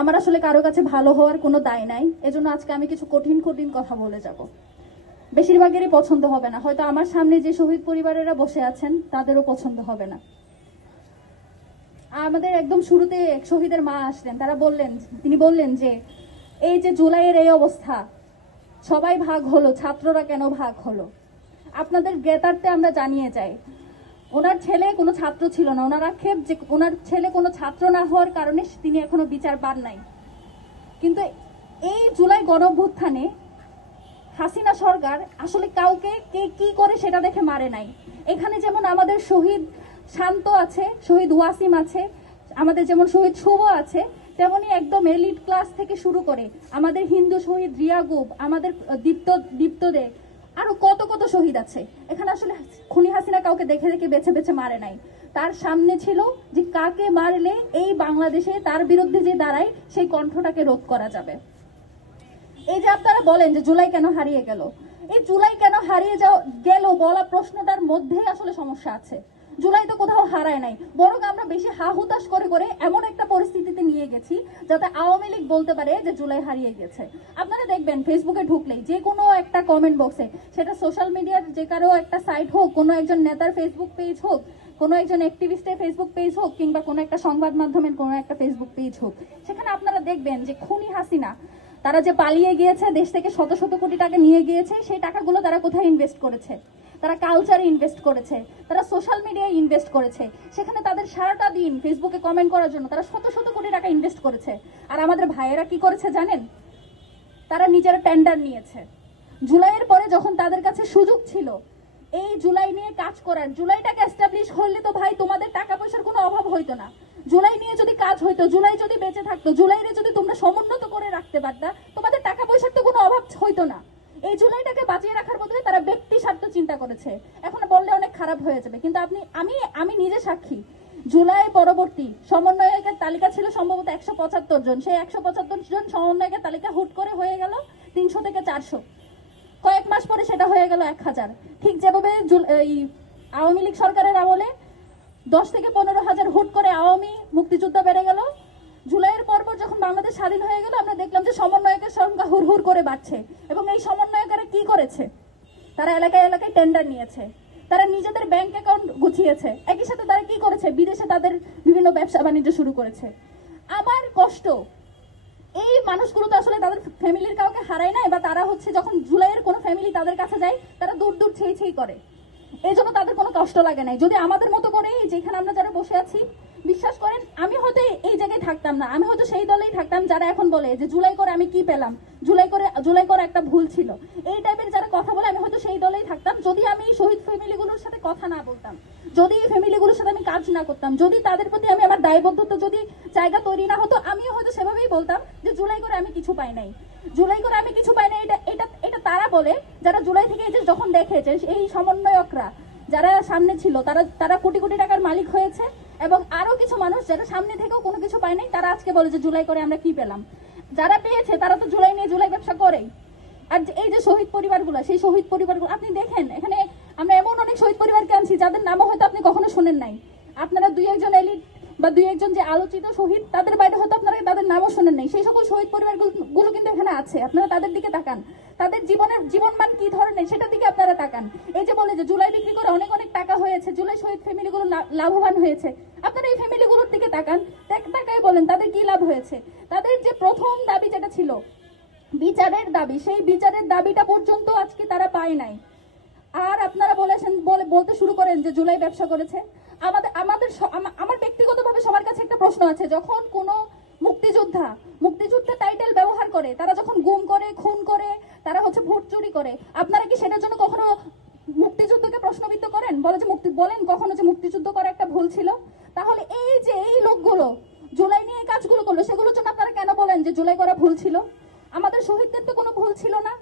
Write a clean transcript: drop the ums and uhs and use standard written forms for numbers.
আমার আসলে কারো কাছে ভালো হওয়ার কোনো দায় নাই, এজন্য আজকে আমি কিছু কঠিন কঠিন কথা বলে যাব। বেশিরভাগেরই পছন্দ হবে না, হয়তো আমার সামনে যে শহীদ পরিবারেরা বসে আছেন তাদেরও পছন্দ হবে না। আমাদের একদম শুরুতে এক শহীদের মা আসলেন, তিনি বললেন যে এই যে জুলাইয়ের এই অবস্থা, সবাই ভাগ হলো, ছাত্ররা কেন ভাগ হলো? আপনাদের জ্ঞাতার্থে আমরা জানিয়ে যাই, ওনার ছেলে কোনো ছাত্র ছিল না। ওনার আক্ষেপ যে ওনার ছেলে কোনো ছাত্র না হওয়ার কারণে তিনি এখনো বিচার পান নাই। কিন্তু এই জুলাই গণঅভ্যুত্থানে হাসিনা সরকার আসলে কাউকে কে কি করে সেটা দেখে মারে নাই। এখানে যেমন আমাদের শহীদ শান্ত আছে, শহীদ ওয়াসিম আছে, আমাদের যেমন শহীদ শুভ আছে, তেমনি একদম এলিট ক্লাস থেকে শুরু করে আমাদের হিন্দু শহীদ রিয়াগুব, আমাদের দীপ্ত দে, আরো কত কত শহীদ আছে। এখানে আসলে খুনি হাসিনা কাউকে দেখে দেখে বেছে বেছে মারে নাই। তার সামনে ছিল যে কাকে মারলে এই বাংলাদেশে তার বিরুদ্ধে যে দাঁড়ায় সেই কণ্ঠটাকে রোধ করা যাবে। এই যে আপনারা বলেন যে জুলাই কেন হারিয়ে গেল, এই জুলাই কেন হারিয়ে গেল বলা প্রশ্নটার মধ্যে আসলে সমস্যা আছে। জুলাই তো কোথাও হারায় নাই, বরং আমরা বেশি হা হুতাশ করে করে এমন একটা পরিস্থিতিতে নিয়ে গেছি যাতে আওয়ামী লীগ বলতে পারে যে জুলাই হারিয়ে গেছে। আপনারা দেখবেন ফেসবুকে ঢুকলেই যে কোনো একটা কমেন্ট বক্সে, সেটা সোশ্যাল মিডিয়ার যে কারো একটা সাইট হোক, কোনো একজন নেতার ফেসবুক পেজ হোক, কোনো একজন অ্যাক্টিভিস্টের ফেসবুক পেজ হোক, কিংবা কোনো একটা সংবাদ মাধ্যমের কোনো একটা ফেসবুক পেজ হোক, সেখানে আপনারা দেখবেন যে খুনি হাসিনা তারা যে পালিয়ে গিয়েছে, দেশ থেকে শত শত কোটি টাকা নিয়ে গিয়েছে, সেই টাকাগুলো তারা কোথায় ইনভেস্ট করেছে? তারা কালচারে ইনভেস্ট করেছে, তারা সোশ্যাল মিডিয়ায় ইনভেস্ট করেছে। সেখানে তাদের সারাটা দিন ফেসবুকে কমেন্ট করার জন্য তারা শত শত কোটি টাকা ইনভেস্ট করেছে। আর আমাদের ভাইয়েরা কি করেছে জানেন? তারা নিজেরা টেন্ডার নিয়েছে। জুলাইয়ের পরে যখন তাদের কাছে সুযোগ ছিল এই জুলাই নিয়ে কাজ করার, জুলাইটাকে এস্টাবলিশ করলে তো ভাই তোমাদের টাকা পয়সার কোনো অভাব হইতো না। জুলাই নিয়ে যদি কাজ হইতো, জুলাই যদি বেঁচে থাকতো, জুলাইরে যদি তোমরা সমুন্নত করে রাখতে পারতা, তোমাদের টাকা পয়সার তো কোনো অভাব হইতো না। এই জুলাইটাকে বাঁচিয়ে রাখার বদলে তারা ব্যক্তি স্বার্থ চিন্তা করেছে। এখন বললে অনেক খারাপ হয়ে যাবে, কিন্তু আমি নিজে সাক্ষী। জুলাই পরবর্তী সমন্বয়কের তালিকা ছিল সম্ভবত 175 জন। সেই 175 জন সমন্বয়কের তালিকা হুট করে হয়ে গেল 300 থেকে 400। কয়েক মাস পরে সেটা হয়ে গেল 1000। ঠিক যেভাবে আওয়ামী লীগ সরকারের আমলে 10 থেকে 15,000 হুট করে আওয়ামী মুক্তিযোদ্ধা বেড়ে গেল। জুলাইয়ের পর যখন বাংলাদেশ স্বাধীন হয়ে গেল, আমরা দেখলাম যে সমন্বয়কের সংখ্যা হুড় হুড় করে বাড়ছে। এবং এই সমন্বয়কেরা কি করেছে? তারা এলাকায় এলাকায় টেন্ডার নিয়েছে, তারা নিজেদের ব্যাংক অ্যাকাউন্ট গুছিয়েছে, একই সাথে তারা কি করেছে? বিদেশে তাদের বিভিন্ন ব্যবসা বাণিজ্য শুরু করেছে। আমার কষ্ট, এই মানুষগুলো তো আসলে তাদের ফ্যামিলির কাউকে হারায় নাই, বা তারা হচ্ছে যখন জুলাইয়ের কোনো ফ্যামিলি তাদের কাছে যায় তারা দূর দূর ছেই ছেই করে, এই জন্য তাদের কোনো কষ্ট লাগে নাই। যদি আমাদের মতো করে যেখানে আমরা যারা বসে আছি, বিশ্বাস করেন আমি হয়তো এই জায়গায় থাকতাম না, আমি হয়তো সেই দলেই থাকতাম যারা এখন বলে যে জুলাই করে আমি কি পেলাম, জুলাই করে একটা ভুল ছিল, এই টাইপের যারা কথা বলে, আমি হয়তো সেই দলেই থাকতাম যদি আমি এই শহীদ ফ্যামিলিগুলোর সাথে কথা না বলতাম, যদি এই ফ্যামিলিগুলোর সাথে আমি কাজ না করতাম, যদি তাদের প্রতি আমি আমার দায়বদ্ধতা যদি জায়গা তৈরি না হতো, আমিও হয়তো সেভাবেই বলতাম যে জুলাই করে আমি কিছু পাই নাই, জুলাই করে আমি কিছু পাই নাই। এটা তারা বলে যারা জুলাই থেকে এই যে যখন দেখেছে এই সমন্বয়করা যারা সামনে ছিল তারা কোটি কোটি টাকার মালিক হয়েছে, এবং আরো কিছু মানুষ যারা সামনে থেকেও কোনো কিছু পায় নাই, তারা আজকে বলে যে জুলাই করে আমরা কি পেলাম। যারা পেয়েছে তারা তো জুলাই নিয়ে জুলাই ব্যবসা করেই। আর এই যে শহীদ পরিবারগুলো, সেই শহীদ পরিবারগুলো আপনি দেখেন, এখানে আমরা এমন অনেক শহীদ পরিবারকে আনছি যাদের নামও হয়তো আপনি কখনো শোনেন নাই। আপনারা দুই একজন এলিট বা দুই একজন যে আলোচিত শহীদ, তাদের বাইরে হয়তো আপনারা তাদের নামও শোনেন নাই। সেই সকল শহীদ পরিবারগুলো কিন্তু এখানে আছে, আপনারা তাদের দিকে তাকান, তাদের জীবনমান কি ধরনের সেটার দিকে আপনারা তাকান। এই যে বলে যে জুলাই বিক্রি করে অনেক অনেক টাকা হয়েছে, জুলাই শহীদ ফ্যামিলিগুলো লাভবান হয়েছে, আপনারা এই ফ্যামিলিগুলোর দিকে তাকান, তাকাই বলেন তাদের কি লাভ হয়েছে। তাদের যে প্রথম দাবি যেটা ছিল বিচারের দাবি, সেই বিচারের দাবিটা পর্যন্ত আজকে তারা পায় নাই। আর আপনারা বলতে শুরু করেন যে জুলাই ব্যবসা করেছে। আমার ব্যক্তিগতভাবে সবার কাছে একটা প্রশ্ন আছে, যখন কোনো মুক্তিযোদ্ধা টাইটেল ব্যবহার করে, তারা যখন গুম করে, খুন করে, তারা হচ্ছে ভোট চুরি করে, আপনারা কি সেটার জন্য কখনো মুক্তিযুদ্ধকে প্রশ্নবিদ্ধ করেন? বলেন কখনো যে মুক্তিযুদ্ধ করা একটা ভুল ছিল? তাহলে এই যে এই লোকগুলো জুলাই নিয়ে কাজগুলো করলো, সেগুলোর জন্য আপনারা কেন বলেন যে জুলাই করা ভুল ছিল? আমাদের শহীদদের তো কোনো ভুল ছিল না।